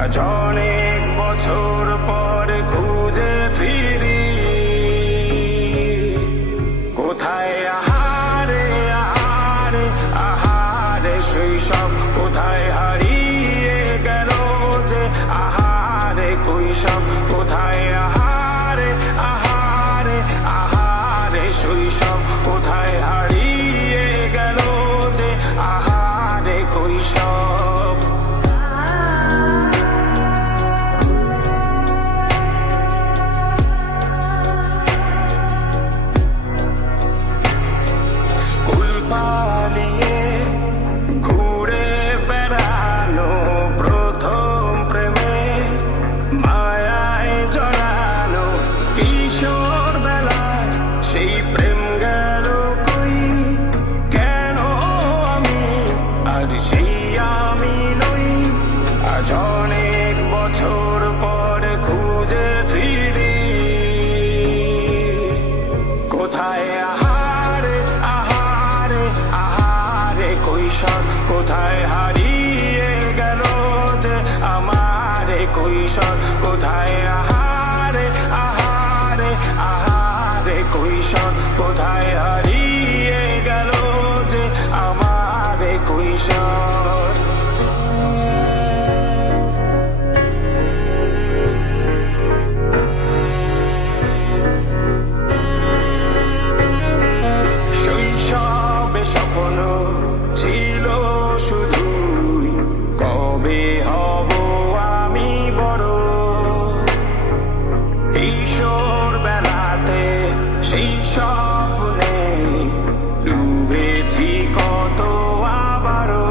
আজ অনেক বছর পর খুঁজে ফিরি, কোথায় আহারে আহারে আহারে শৈশব, কোথায় হারিয়ে গেল যে আহারে কৈশব, কোথায় আহারে আহারে আহারে শৈশব, কোথায় হারিয়ে গেল যে আহারে কৈশব। স্কুল পালিয়ে ঘুরে বেড়ানো, প্রথম প্রেমের মায়ায় জড়ানো, কিশোর বেলায় সেই প্রেম গেল কই, কেন আমি আর সেই আমি নই। আজ অনেক বছর পর খুঁজে ফিরি, কোথায় আহারে আহারে আহারে কৈশোর, কোথায় হারিয়ে গেল যে আমারে কৈশোর, কোথায় আহারে আহারে আহারে কৈশোর, কোথায় হারিয়ে গেল যে আমারে কৈশোর। শৈশবে স্বপ্ন ছিল শুধুই, কবে হব আমি বড়। কিশোর বেলাতে সেই স্বপ্নে ডুবেছি কত আবারও।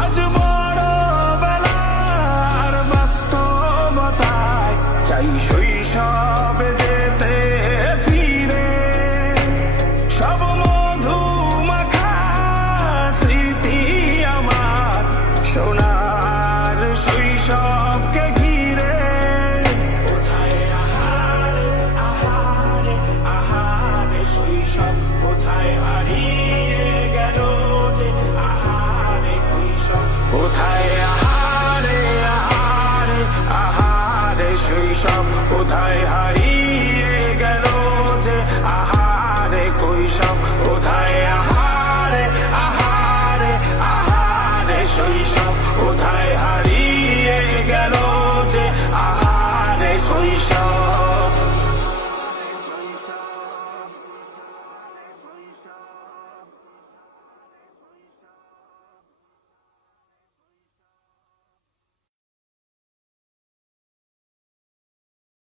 আজ বড় বেলার বাস্তবতায় চাই শৈশবে যেতে ফিরে, সব মধু মাখা স্মৃতি আমার সোনার শৈশবকে ঘিরে। কোথায় আহারে আহারে আহারে শৈশব, কোথায় হারিয়ে গেল যে আহারে কৈশোর, কোথায় আহারে আহারে আহারে শৈশব, কোথায় হারিয়ে